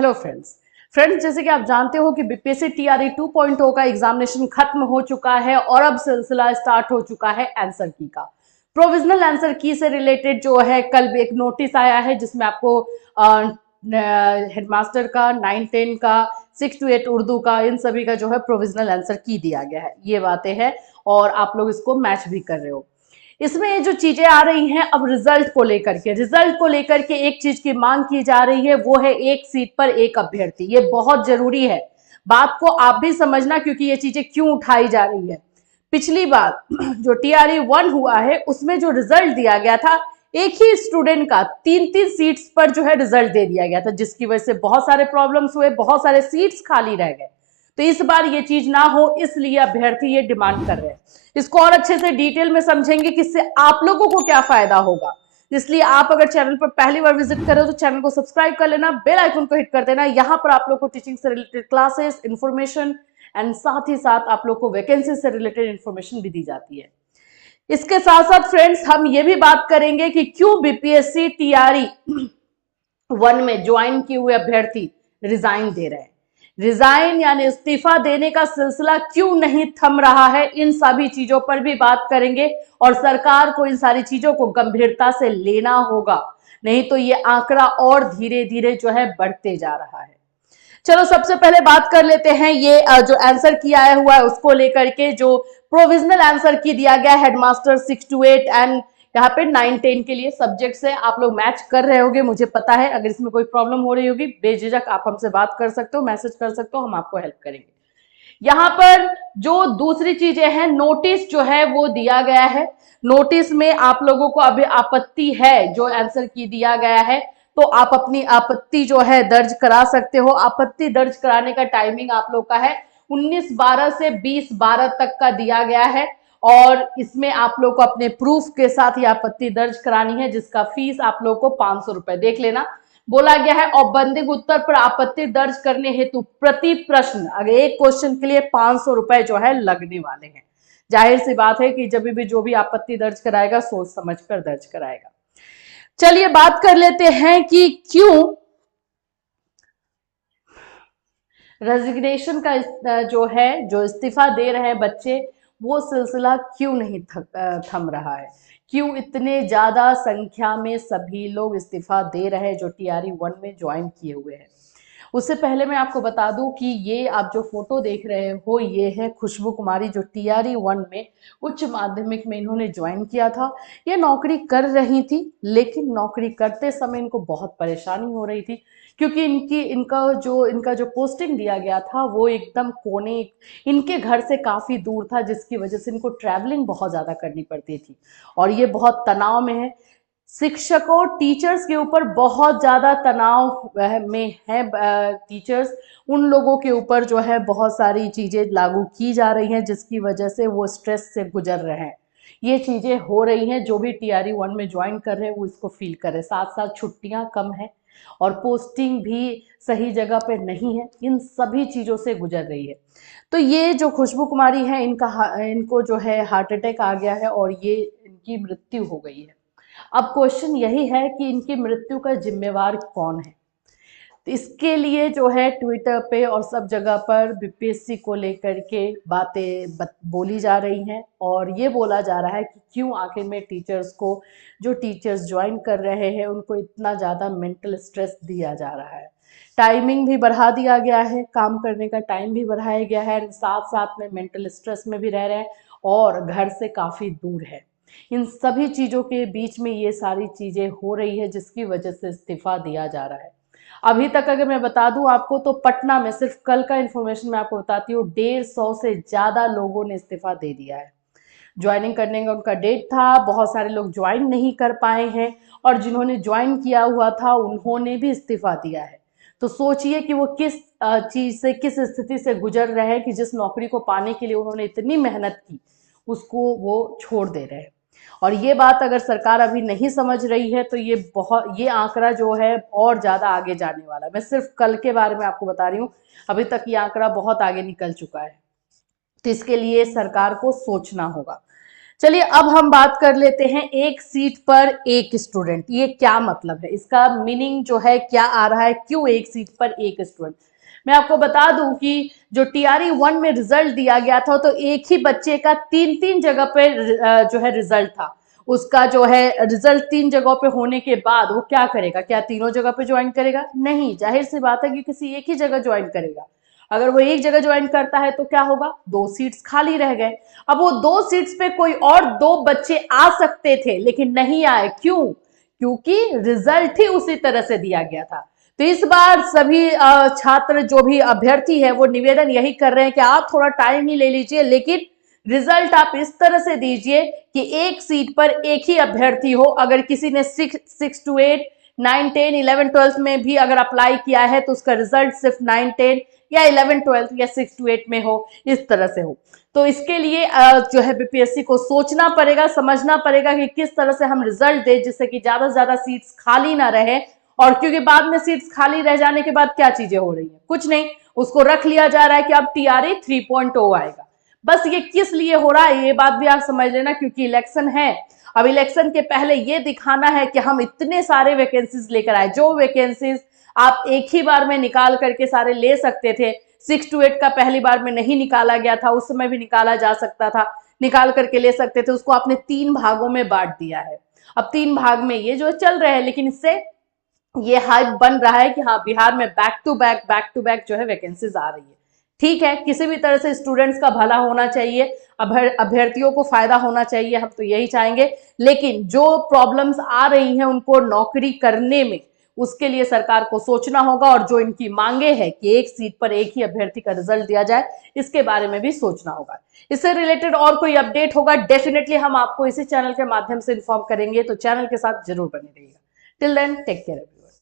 Hello friends, जैसे कि आप जानते हो कि बीपीएससी टीआरई 2.0 का एग्जामिनेशन खत्म हो चुका है और अब सिलसिला स्टार्ट हो चुका है आंसर की का। प्रोविजनल आंसर की से रिलेटेड जो है कल भी एक नोटिस आया है जिसमें आपको हेडमास्टर का 9-10 का 6 to 8 उर्दू का इन सभी का जो है प्रोविजनल आंसर की दिया गया है। ये बातें हैं और आप लोग इसको मैच भी कर रहे हो। इसमें ये जो चीजें आ रही हैं अब रिजल्ट को लेकर के एक चीज की मांग की जा रही है, वो है एक सीट पर एक अभ्यर्थी। ये बहुत जरूरी है, बात को आप भी समझना, क्योंकि ये चीजें क्यों उठाई जा रही है। पिछली बार जो टीआरई 1 हुआ है उसमें जो रिजल्ट दिया गया था, एक ही स्टूडेंट का 3-3 सीट्स पर जो है रिजल्ट दे दिया गया था, जिसकी वजह से बहुत सारे प्रॉब्लम्स हुए, बहुत सारे सीट्स खाली रह गए। तो इस बार ये चीज ना हो, इसलिए अभ्यर्थी ये डिमांड कर रहे हैं। इसको और अच्छे से डिटेल में समझेंगे कि इससे आप लोगों को क्या फायदा होगा। इसलिए आप अगर चैनल पर पहली बार विजिट कर रहे हो तो चैनल को सब्सक्राइब कर लेना, बेल आइकन को हिट कर देना। यहाँ पर आप लोग को टीचिंग से रिलेटेड क्लासेस, इंफॉर्मेशन एंड साथ ही साथ आप लोग को वैकेंसी से रिलेटेड इंफॉर्मेशन भी दी जाती है। इसके साथ साथ फ्रेंड्स हम ये भी बात करेंगे कि क्यों बीपीएससी टीआरई 1 में ज्वाइन किए हुए अभ्यर्थी रिजाइन दे रहे हैं। रिजाइन यानी इस्तीफा देने का सिलसिला क्यों नहीं थम रहा है, इन सभी चीजों पर भी बात करेंगे। और सरकार को इन सारी चीजों को गंभीरता से लेना होगा, नहीं तो ये आंकड़ा और धीरे धीरे जो है बढ़ते जा रहा है। चलो सबसे पहले बात कर लेते हैं ये जो आंसर की आया हुआ है उसको लेकर के। जो प्रोविजनल आंसर की दिया गया हेडमास्टर 6 to 8 एंड यहाँ पे 9-10 के लिए सब्जेक्ट से आप लोग मैच कर रहे होगे, मुझे पता है। अगर इसमें कोई प्रॉब्लम हो रही होगी बेझिझक आप हमसे बात कर सकते हो, मैसेज कर सकते हो, हम आपको हेल्प करेंगे। यहाँ पर जो दूसरी चीजें हैं, नोटिस जो है वो दिया गया है। नोटिस में आप लोगों को अभी आपत्ति है जो आंसर की दिया गया है, तो आप अपनी आपत्ति जो है दर्ज करा सकते हो। आपत्ति दर्ज कराने का टाइमिंग आप लोग का है 19/12 से 20/12 तक का दिया गया है। और इसमें आप लोग को अपने प्रूफ के साथ ये आपत्ति दर्ज करानी है, जिसका फीस आप लोग को 500 रुपए देख लेना बोला गया है। औपबंधिक उत्तर पर आपत्ति दर्ज करने हेतु प्रति प्रश्न अगर एक क्वेश्चन के लिए 500 रुपए जो है लगने वाले हैं। जाहिर सी बात है कि जब भी जो भी आपत्ति दर्ज कराएगा सोच समझ कर दर्ज कराएगा। चलिए बात कर लेते हैं कि क्यों रेजिग्नेशन का जो है, जो इस्तीफा दे रहे हैं बच्चे, वो सिलसिला क्यों नहीं थम रहा है। क्यों इतने ज्यादा संख्या में सभी लोग इस्तीफा दे रहे हैं जो टीआरई 1 में ज्वाइन किए हुए हैं। उससे पहले मैं आपको बता दूं कि ये आप जो फोटो देख रहे हो ये है खुशबू कुमारी, जो टीआरई 1 में उच्च माध्यमिक में इन्होंने ज्वाइन किया था। ये नौकरी कर रही थी, लेकिन नौकरी करते समय इनको बहुत परेशानी हो रही थी, क्योंकि इनका जो पोस्टिंग दिया गया था वो एकदम कोने, इनके घर से काफी दूर था, जिसकी वजह से इनको ट्रैवलिंग बहुत ज्यादा करनी पड़ती थी और ये बहुत तनाव में है। शिक्षकों टीचर्स के ऊपर बहुत ज्यादा तनाव में है। टीचर्स उन लोगों के ऊपर जो है बहुत सारी चीजें लागू की जा रही हैं, जिसकी वजह से वो स्ट्रेस से गुजर रहे हैं। ये चीजें हो रही हैं, जो भी टीआरई 1 में ज्वाइन कर रहे हैं वो इसको फील कर रहे हैं। साथ साथ छुट्टियां कम है और पोस्टिंग भी सही जगह पे नहीं है, इन सभी चीजों से गुजर रही है। तो ये जो खुशबू कुमारी है इनको जो है हार्ट अटैक आ गया है और ये इनकी मृत्यु हो गई है। अब क्वेश्चन यही है कि इनकी मृत्यु का जिम्मेवार कौन है। तो इसके लिए जो है ट्विटर पे और सब जगह पर बीपीएससी को लेकर के बातें बोली जा रही हैं और ये बोला जा रहा है कि क्यों आखिर में टीचर्स को, जो टीचर्स ज्वाइन कर रहे हैं उनको इतना ज़्यादा मेंटल स्ट्रेस दिया जा रहा है। टाइमिंग भी बढ़ा दिया गया है, काम करने का टाइम भी बढ़ाया गया है, साथ साथ में मेंटल स्ट्रेस में भी रह रहे हैं और घर से काफ़ी दूर है। इन सभी चीज़ों के बीच में ये सारी चीज़ें हो रही है, जिसकी वजह से इस्तीफा दिया जा रहा है। अभी तक अगर मैं बता दूं आपको तो पटना में सिर्फ कल का इन्फॉर्मेशन मैं आपको बताती हूँ, 150 से ज्यादा लोगों ने इस्तीफा दे दिया है। ज्वाइनिंग करने का उनका डेट था, बहुत सारे लोग ज्वाइन नहीं कर पाए हैं और जिन्होंने ज्वाइन किया हुआ था उन्होंने भी इस्तीफा दिया है। तो सोचिए कि वो किस चीज से, किस स्थिति से गुजर रहे हैं कि जिस नौकरी को पाने के लिए उन्होंने इतनी मेहनत की उसको वो छोड़ दे रहे हैं। और ये बात अगर सरकार अभी नहीं समझ रही है तो ये आंकड़ा जो है और ज्यादा आगे जाने वाला है। मैं सिर्फ कल के बारे में आपको बता रही हूँ, अभी तक ये आंकड़ा बहुत आगे निकल चुका है। तो इसके लिए सरकार को सोचना होगा। चलिए अब हम बात कर लेते हैं एक सीट पर एक स्टूडेंट, ये क्या मतलब है, इसका मीनिंग जो है क्या आ रहा है, क्यों एक सीट पर एक स्टूडेंट। मैं आपको बता दूं कि जो टीआरई 1 में रिजल्ट दिया गया था तो एक ही बच्चे का तीन तीन जगह पे जो है रिजल्ट था। उसका जो है रिजल्ट तीन जगहों पे होने के बाद वो क्या करेगा, क्या तीनों जगह पे ज्वाइन करेगा, नहीं, जाहिर सी बात है कि किसी एक ही जगह ज्वाइन करेगा। अगर वो एक जगह ज्वाइन करता है तो क्या होगा, दो सीट्स खाली रह गए। अब वो दो सीट्स पे कोई और दो बच्चे आ सकते थे लेकिन नहीं आए, क्यों, क्योंकि रिजल्ट ही उसी तरह से दिया गया था। तो इस बार सभी छात्र जो भी अभ्यर्थी है वो निवेदन यही कर रहे हैं कि आप थोड़ा टाइम ही ले लीजिए, लेकिन रिजल्ट आप इस तरह से दीजिए कि एक सीट पर एक ही अभ्यर्थी हो। अगर किसी ने 6 to 8, 9, 10, 11, 12 में भी अगर अप्लाई किया है तो उसका रिजल्ट सिर्फ 9, 10 या 11, 12 या 6 to 8 में हो, इस तरह से हो। तो इसके लिए जो है बीपीएससी को सोचना पड़ेगा, समझना पड़ेगा कि किस तरह से हम रिजल्ट दें जिससे कि ज्यादा से ज्यादा सीट्स खाली ना रहे। और क्योंकि बाद में सीट्स खाली रह जाने के बाद क्या चीजें हो रही है, कुछ नहीं, उसको रख लिया जा रहा है कि अब टीआरई 3.0 आएगा। बस ये किस लिए हो रहा है ये बात भी आप समझ लेना, क्योंकि इलेक्शन है। अब इलेक्शन के पहले ये दिखाना है कि हम इतने सारे वैकेंसीज लेकर आए, जो वैकेंसीज आप एक ही बार में निकाल करके सारे ले सकते थे। 6 to 8 का पहली बार में नहीं निकाला गया था, उस समय भी निकाला जा सकता था, निकाल करके ले सकते थे, उसको आपने 3 भागों में बांट दिया है। अब 3 भाग में ये जो चल रहे हैं, लेकिन इससे ये हाइप बन रहा है कि हाँ बिहार में बैक टू बैक जो है वैकेंसीज आ रही है। ठीक है, किसी भी तरह से स्टूडेंट्स का भला होना चाहिए, अभ्यर्थियों को फायदा होना चाहिए, हम तो यही चाहेंगे। लेकिन जो प्रॉब्लम्स आ रही हैं उनको नौकरी करने में, उसके लिए सरकार को सोचना होगा, और जो इनकी मांगे हैं कि एक सीट पर एक ही अभ्यर्थी का रिजल्ट दिया जाए, इसके बारे में भी सोचना होगा। इससे रिलेटेड और कोई अपडेट होगा डेफिनेटली हम आपको इसी चैनल के माध्यम से इन्फॉर्म करेंगे, तो चैनल के साथ जरूर बने रहिएगा। Till then take care.